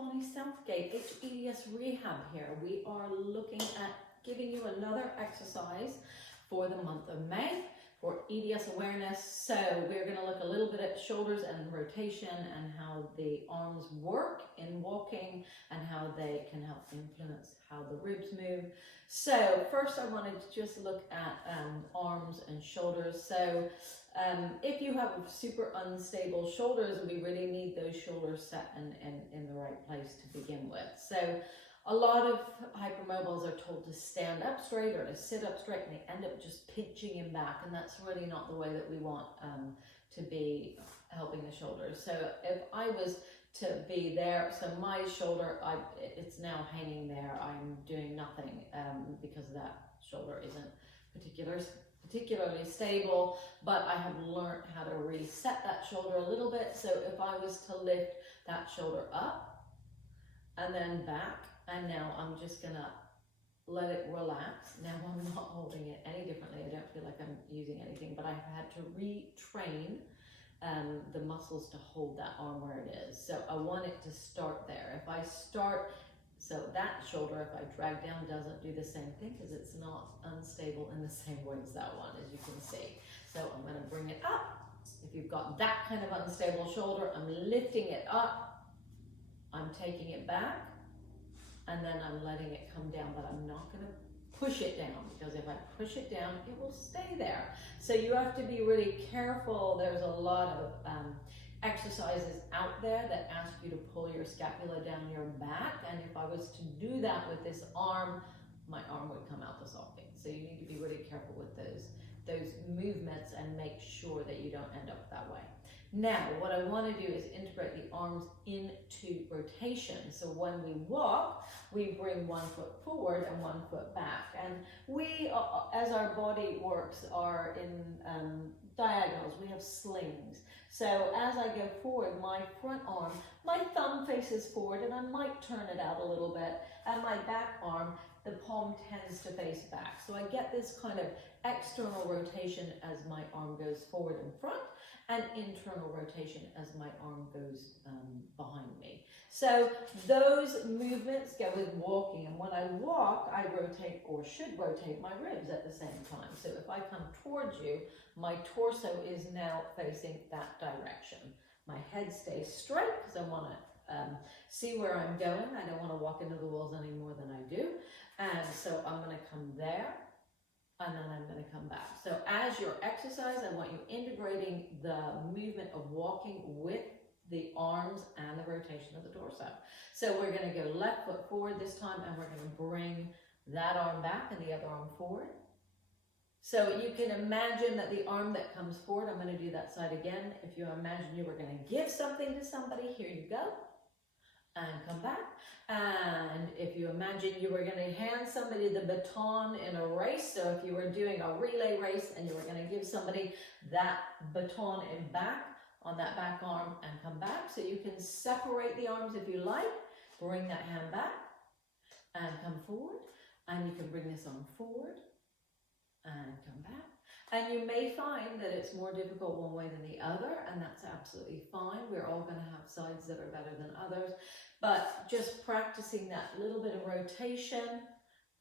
Bonnie Southgate, hEDS Rehab here. We are looking at giving you another exercise for the month of May for EDS awareness. So we're going to look a little bit at shoulders and rotation and how the arms work in walking and how they can help influence how the ribs move. So first I wanted to just look at arms and shoulders. So if you have super unstable shoulders, we really need those shoulders set in the right place to begin with. So a lot of hypermobiles are told to stand up straight or to sit up straight, and they end up just pinching him back, and that's really not the way that we want to be helping the shoulders. So if I was to be there, so my shoulder, it's now hanging there, I'm doing nothing because that shoulder isn't particularly stable, but I have learned how to reset that shoulder a little bit. So if I was to lift that shoulder up and then back, and now I'm just gonna let it relax. Now I'm not holding it any differently. I don't feel like I'm using anything, but I've had to retrain the muscles to hold that arm where it is. So I want it to start there. If I start, so that shoulder, if I drag down, doesn't do the same thing because it's not unstable in the same way as that one, as you can see. So I'm gonna bring it up. If you've got that kind of unstable shoulder, I'm lifting it up, I'm taking it back, and then I'm letting it come down, but I'm not gonna push it down, because if I push it down, it will stay there. So you have to be really careful. There's a lot of exercises out there that ask you to pull your scapula down your back, and if I was to do that with this arm, my arm would come out the socket. So you need to be really careful with those movements and make sure that you don't end up that way. Now, what I want to do is integrate the arms into rotation. So when we walk, we bring one foot forward and one foot back. And we, as our body works, are in diagonals. We have slings. So as I go forward, my front arm, my thumb faces forward, and I might turn it out a little bit. And my back arm, the palm tends to face back. So I get this kind of external rotation as my arm goes forward and front, and internal rotation as my arm goes behind me. So those movements go with walking, and when I walk, I rotate, or should rotate, my ribs at the same time. So if I come towards you, my torso is now facing that direction. My head stays straight because I want to see where I'm going. I don't want to walk into the walls any more than I do. And so I'm going to come there, and then I'm going to come back. So as your exercise, I want you integrating the movement of walking with the arms and the rotation of the torso. So we're going to go left foot forward this time, and we're going to bring that arm back and the other arm forward. So you can imagine that the arm that comes forward, I'm going to do that side again. If you imagine you were going to give something to somebody, here you go. And come back. And if you imagine you were going to hand somebody the baton in a race, so if you were doing a relay race and you were going to give somebody that baton in back on that back arm and come back, so you can separate the arms if you like, bring that hand back and come forward, and you can bring this arm forward and come back. And you may find that it's more difficult one way than the other, and that's absolutely fine. We're all going to have sides that are better than others, but just practicing that little bit of rotation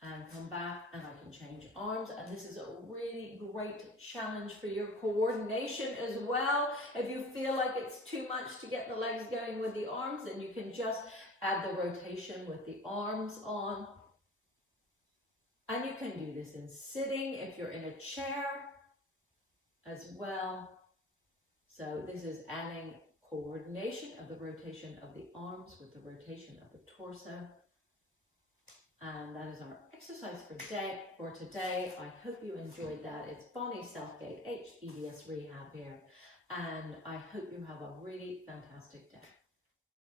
and come back, and I can change arms. And this is a really great challenge for your coordination as well. If you feel like it's too much to get the legs going with the arms, then you can just add the rotation with the arms on. And you can do this in sitting if you're in a chair as well. So this is adding coordination of the rotation of the arms with the rotation of the torso. And that is our exercise for today. I hope you enjoyed that. It's Bonnie Southgate, hEDS Rehab here. And I hope you have a really fantastic day.